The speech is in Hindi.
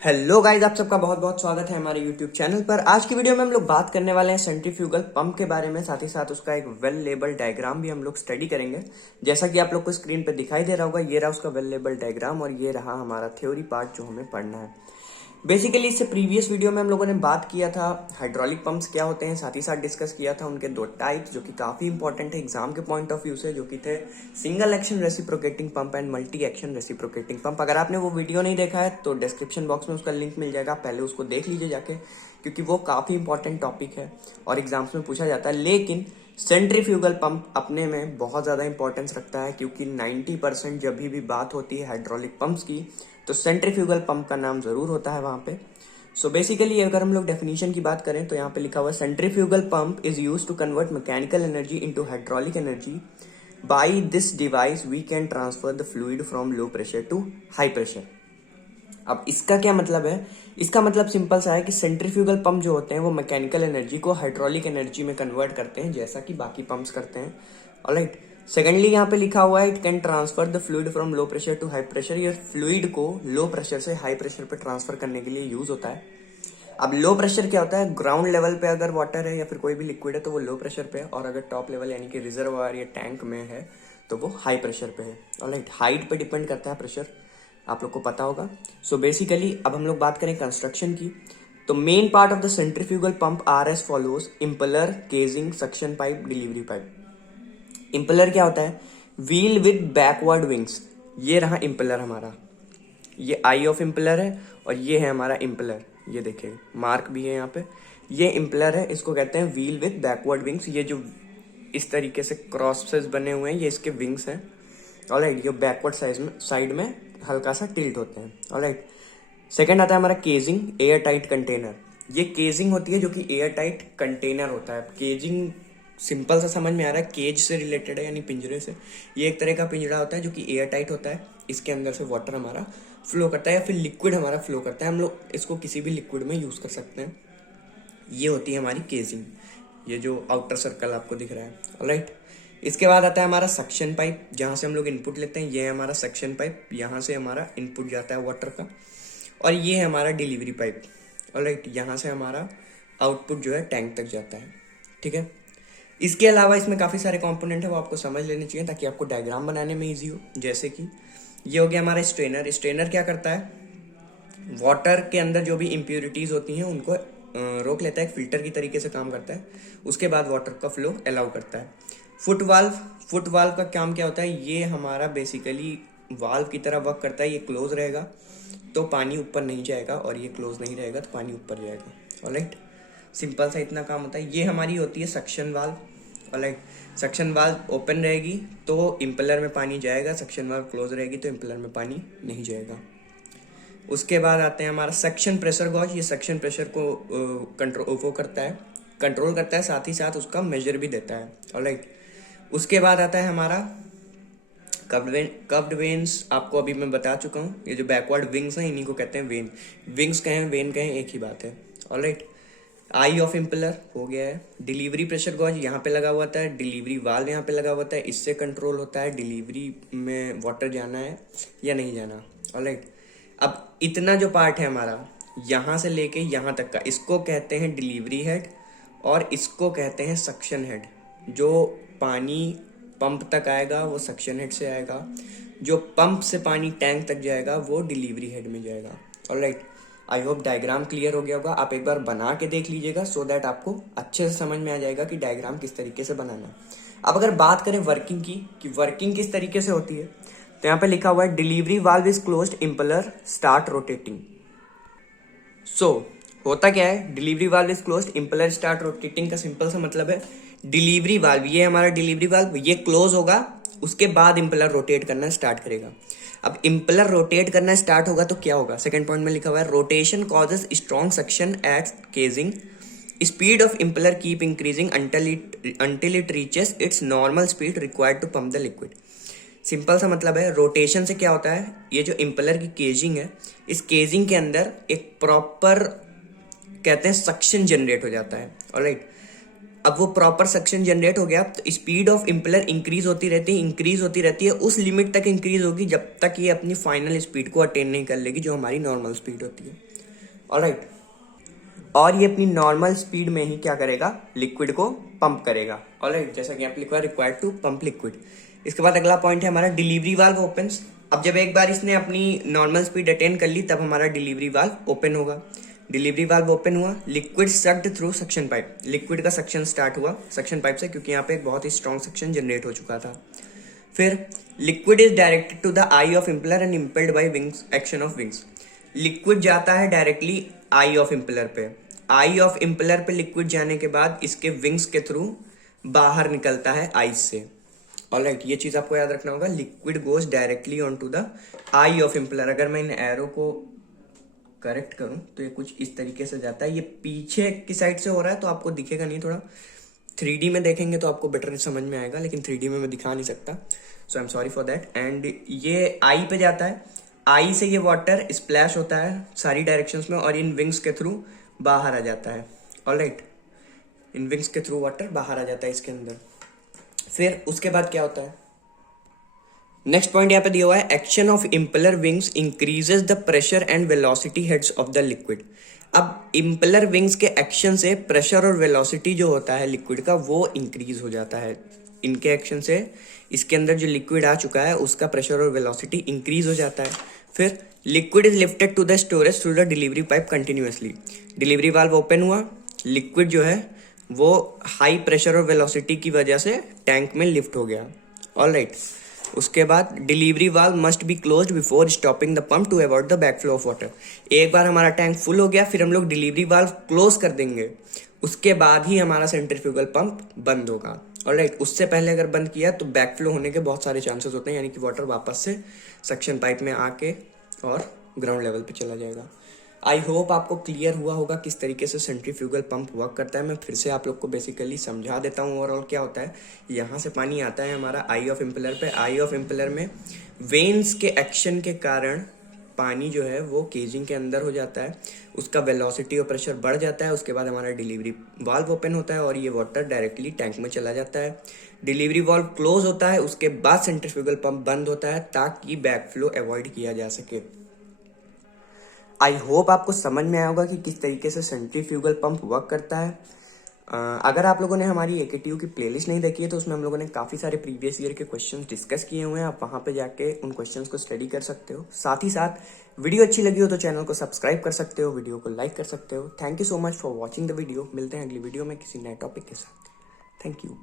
हेलो गाइस, आप सबका बहुत बहुत स्वागत है हमारे यूट्यूब चैनल पर। आज की वीडियो में हम लोग बात करने वाले हैं सेंट्रीफ्यूगल पंप के बारे में, साथ ही साथ उसका एक वेल लेबल डायग्राम भी हम लोग स्टडी करेंगे। जैसा कि आप लोग को स्क्रीन पे दिखाई दे रहा होगा, ये रहा उसका वेल लेबल डायग्राम और ये रहा हमारा थ्योरी पार्ट जो हमें पढ़ना है। बेसिकली इससे प्रीवियस वीडियो में हम लोगों ने बात किया था हाइड्रोलिक पंप्स क्या होते हैं, साथ ही साथ डिस्कस किया था उनके दो टाइप्स जो कि काफी इंपॉर्टेंट है एग्जाम के पॉइंट ऑफ व्यू से, जो कि थे single action reciprocating pump and multi action reciprocating pump. अगर आपने वो वीडियो नहीं देखा है तो डिस्क्रिप्शन बॉक्स में उसका लिंक मिल जाएगा, पहले उसको देख लीजिए जाके, क्योंकि वो काफी इंपॉर्टेंट टॉपिक है और एग्जाम्स में पूछा जाता है। लेकिन सेंट्रीफ्यूगल पंप अपने में बहुत ज़्यादा इंपॉर्टेंस रखता है, क्योंकि 90% जब भी बात होती है हाइड्रोलिक पंप्स की तो सेंट्रीफ्यूगल पंप का नाम ज़रूर होता है वहाँ पे। सो बेसिकली अगर हम लोग डेफिनेशन की बात करें तो यहाँ पे लिखा हुआ है centrifugal pump is use to convert mechanical energy into hydraulic energy. By this device we can transfer the fluid from low pressure to high pressure. अब इसका क्या मतलब है? इसका मतलब सिंपल सा है कि सेंट्रीफ्यूगल पंप जो होते हैं वो मैकेनिकल एनर्जी को हाइड्रोलिक एनर्जी में कन्वर्ट करते हैं, जैसा कि बाकी पंप्स करते हैं। ऑलराइट। सेकेंडली यहाँ पे लिखा हुआ है it can transfer the fluid from low pressure to high pressure. ये फ्लूइड को लो प्रेशर से हाई प्रेशर पे ट्रांसफर करने के लिए यूज होता है। अब लो प्रेशर क्या होता है? ग्राउंड लेवल पे अगर वाटर है या फिर कोई भी लिक्विड है तो वो लो प्रेशर पे है, और अगर टॉप लेवल यानी कि रिजर्वायर या टैंक में है तो वो हाई प्रेशर पे है। ऑलराइट। हाइट पे डिपेंड करता है प्रेशर, आप लोग को पता होगा। सो बेसिकली अब हम लोग बात करें कंस्ट्रक्शन की, तो main part of the centrifugal pump are as follows: impeller, casing, suction pipe, delivery pipe. Impeller क्या होता है? Wheel with backward wings. ये रहा इम्पलर हमारा, ये आई ऑफ इम्पलर है और ये है हमारा इम्पलर। ये देखिए मार्क भी है यहाँ पे, ये इम्पलर है, इसको कहते हैं व्हील विद बैकवर्ड विंग्स। ये जो इस तरीके से क्रॉसेस बने हुए हैं ये इसके विंग्स हैं। ऑलराइट। ये बैकवर्ड साइड में हल्का सा टिल्ट होते हैं। ऑलराइट। सेकंड आता है हमारा केजिंग, एयर टाइट कंटेनर। ये केजिंग होती है जो कि एयर टाइट कंटेनर होता है। केजिंग सिंपल सा समझ में आ रहा है, केज से रिलेटेड है यानी पिंजरे से। ये एक तरह का पिंजरा होता है जो कि एयर टाइट होता है, इसके अंदर से वाटर हमारा फ्लो करता है या फिर लिक्विड हमारा फ्लो करता है। हम लोग इसको किसी भी लिक्विड में यूज कर सकते हैं। ये होती है हमारी केजिंग, ये जो आउटर सर्कल आपको दिख रहा है। ऑलराइट। इसके बाद आता है हमारा सक्शन पाइप, जहाँ से हम लोग इनपुट लेते हैं। ये है हमारा सक्शन पाइप, यहाँ से हमारा इनपुट जाता है वाटर का। और ये है हमारा डिलीवरी पाइप। ऑलराइट। यहाँ से हमारा आउटपुट जो है टैंक तक जाता है। ठीक है। इसके अलावा इसमें काफ़ी सारे कंपोनेंट है, वो आपको समझ लेने चाहिए ताकि आपको डायग्राम बनाने में ईजी हो। जैसे कि ये हो गया हमारा स्ट्रेनर। स्ट्रेनर क्या करता है? वाटर के अंदर जो भी इम्प्योरिटीज होती हैं उनको रोक लेता है, एक फिल्टर की तरीके से काम करता है। उसके बाद वाटर का फ्लो अलाउ करता है। फुट वाल्व, फुट वाल्व का काम क्या होता है? ये हमारा बेसिकली वाल्व की तरह वर्क करता है। ये क्लोज रहेगा तो पानी ऊपर नहीं जाएगा, और ये क्लोज नहीं रहेगा तो पानी ऊपर जाएगा। ऑलराइट। सिंपल सा इतना काम होता है। ये हमारी होती है suction valve. Alright. Suction valve open रहेगी तो इम्पलर में पानी जाएगा, सक्शन वाल्व क्लोज रहेगी तो इम्पलर में पानी नहीं जाएगा। उसके बाद आते हैं हमारा सक्शन प्रेशर गॉज। ये सक्शन प्रेशर को कंट्रोल करता है, साथ ही साथ उसका मेजर भी देता है। ऑलराइट। उसके बाद आता है हमारा कव्ड वेन्स। आपको अभी मैं बता चुका हूँ, ये जो बैकवर्ड विंग्स हैं इन्हीं को कहते हैं वेन। विंग्स कहें वेन कहें एक ही बात है। ऑलराइट। आई ऑफ इम्पलर हो गया है। डिलीवरी प्रेशर गॉज यहाँ पे लगा हुआ था, डिलीवरी वाल्व यहाँ पे लगा हुआ था, इससे कंट्रोल होता है डिलीवरी में वाटर जाना है या नहीं जाना। ऑलराइट। अब इतना जो पार्ट है हमारा यहाँ से लेके यहाँ तक का, इसको कहते हैं डिलीवरी हेड और इसको कहते हैं सक्शन हेड। जो पानी पंप तक आएगा वो सक्शन हेड से आएगा, जो पंप से पानी टैंक तक जाएगा वो डिलीवरी हेड में जाएगा। Alright. I hope diagram clear हो गया होगा। आप एक बार बना के देख लीजिएगा सो दैट आपको अच्छे से समझ में आ जाएगा कि डायग्राम किस तरीके से बनाना है। अब अगर बात करें वर्किंग की, कि वर्किंग किस तरीके से होती है, तो यहाँ पे लिखा हुआ है delivery valve is closed, impeller start rotating. So होता क्या है? Delivery valve is closed, impeller start rotating का सिंपल सा मतलब है डिलीवरी वाल्व, ये हमारा डिलीवरी वाल्व, ये क्लोज होगा, उसके बाद इम्पलर रोटेट करना स्टार्ट करेगा। अब इम्पलर रोटेट करना स्टार्ट होगा तो क्या होगा? सेकंड पॉइंट में लिखा हुआ है rotation causes strong suction at casing, speed of impeller keep increasing until it reaches its normal speed required to pump the liquid. Simple सा मतलब है रोटेशन से क्या होता है, ये जो इम्पलर की केजिंग है, इस केजिंग के अंदर एक प्रॉपर कहते हैं सक्शन जनरेट हो जाता है। ऑलराइट। अब वो प्रॉपर सक्शन जनरेट हो गया, तो स्पीड ऑफ इम्पेलर इंक्रीज होती रहती है, उस लिमिट तक इंक्रीज होगी जब तक ये अपनी फाइनल स्पीड को अटेन नहीं कर लेगी, जो हमारी नॉर्मल स्पीड होती है। ऑलराइट, और ये अपनी नॉर्मल स्पीड में ही क्या करेगा, लिक्विड को पंप करेगा। ऑलराइट, जैसा कि यहाँ पे लिखा है रिक्वायर्ड टू पंप लिक्विड। इसके बाद अगला पॉइंट है हमारा डिलीवरी वाल्व ओपन्स। अब जब एक बार इसने अपनी नॉर्मल स्पीड अटेन कर ली तब हमारा डिलीवरी वाल्व ओपन होगा। डिलीवरी वाल्व ओपन हुआ, liquid sucked through suction pipe, liquid का सक्शन स्टार्ट हुआ सक्शन पाइप से, क्योंकि यहाँ पे एक बहुत ही स्ट्रॉन्ग सक्शन जनरेट हो चुका था। फिर liquid is directed to the eye of impeller and impelled by wings, action of wings. Liquid जाता है डायरेक्टली आई ऑफ इम्पेलर पे, आई ऑफ इम्पेलर पे लिक्विड जाने के बाद इसके विंग्स के थ्रू बाहर निकलता है आइस से। ऑलराइट, ये चीज आपको याद रखना होगा, liquid goes directly on to the eye of impeller. अगर मैं इन एरो को करेक्ट करूं तो ये कुछ इस तरीके से जाता है, ये पीछे की साइड से हो रहा है तो आपको दिखेगा नहीं, थोड़ा 3D में देखेंगे तो आपको बेटर समझ में आएगा, लेकिन 3D में मैं दिखा नहीं सकता, so I am sorry for that. And ये आई पे जाता है, आई से ये वाटर स्प्लैश होता है सारी डायरेक्शंस में और इन विंग्स के थ्रू बाहर आ जाता है। ऑलराइट, इन विंग्स के थ्रू वाटर बाहर आ जाता है इसके अंदर। फिर उसके बाद क्या होता है, नेक्स्ट पॉइंट यहाँ पे दिया हुआ है, action of impeller wings increases the pressure and velocity heads of the liquid. अब इम्पेलर विंग्स के एक्शन से प्रेशर और वेलोसिटी जो होता है लिक्विड का वो इंक्रीज हो जाता है। इनके एक्शन से इसके अंदर जो लिक्विड आ चुका है उसका प्रेशर और वेलोसिटी इंक्रीज हो जाता है। फिर liquid is lifted to the storage through the delivery pipe continuously, delivery valve open हुआ, लिक्विड जो है वो हाई प्रेशर और वेलोसिटी की वजह से टैंक में लिफ्ट हो गया। ऑलराइट, उसके बाद delivery valve must be closed before stopping the pump to avoid the back flow of water. एक बार हमारा टैंक फुल हो गया फिर हम लोग डिलीवरी वाल्व क्लोज कर देंगे, उसके बाद ही हमारा सेंट्रीफ्यूगल पंप बंद होगा। ऑलराइट, उससे पहले अगर बंद किया तो बैक फ्लो होने के बहुत सारे चांसेस होते हैं, यानी कि वाटर वापस से सक्शन पाइप में आके और ग्राउंड लेवल पे चला जाएगा। आई होप आपको क्लियर हुआ होगा किस तरीके से सेंट्रीफ्यूगल पंप वर्क करता है। मैं फिर से आप लोग को बेसिकली समझा देता हूँ। ओवरऑल क्या होता है, यहाँ से पानी आता है हमारा आई ऑफ इम्पेलर पे, आई ऑफ इम्पेलर में वेन्स के एक्शन के कारण पानी जो है वो केजिंग के अंदर हो जाता है, उसका वेलोसिटी और प्रेशर बढ़ जाता है। उसके बाद हमारा डिलीवरी वाल्व ओपन होता है और ये वाटर डायरेक्टली टैंक में चला जाता है। डिलीवरी वाल्व क्लोज होता है, उसके बाद सेंट्रीफ्यूगल पंप बंद होता है ताकि बैक फ्लो अवॉइड किया जा सके। आई होप आपको समझ में आया होगा कि किस तरीके से सेंट्रीफ्यूगल पंप वर्क करता है। अगर आप लोगों ने हमारी AKTU की प्लेलिस्ट नहीं देखी है तो उसमें हम लोगों ने काफ़ी सारे प्रीवियस ईयर के क्वेश्चंस डिस्कस किए हुए हैं, आप वहाँ पे जाके उन क्वेश्चंस को स्टडी कर सकते हो। साथ ही साथ वीडियो अच्छी लगी हो तो चैनल को सब्सक्राइब कर सकते हो, वीडियो को लाइक कर सकते हो। Thank you so much for watching the video. मिलते हैं अगली वीडियो में किसी नए टॉपिक के साथ। Thank you.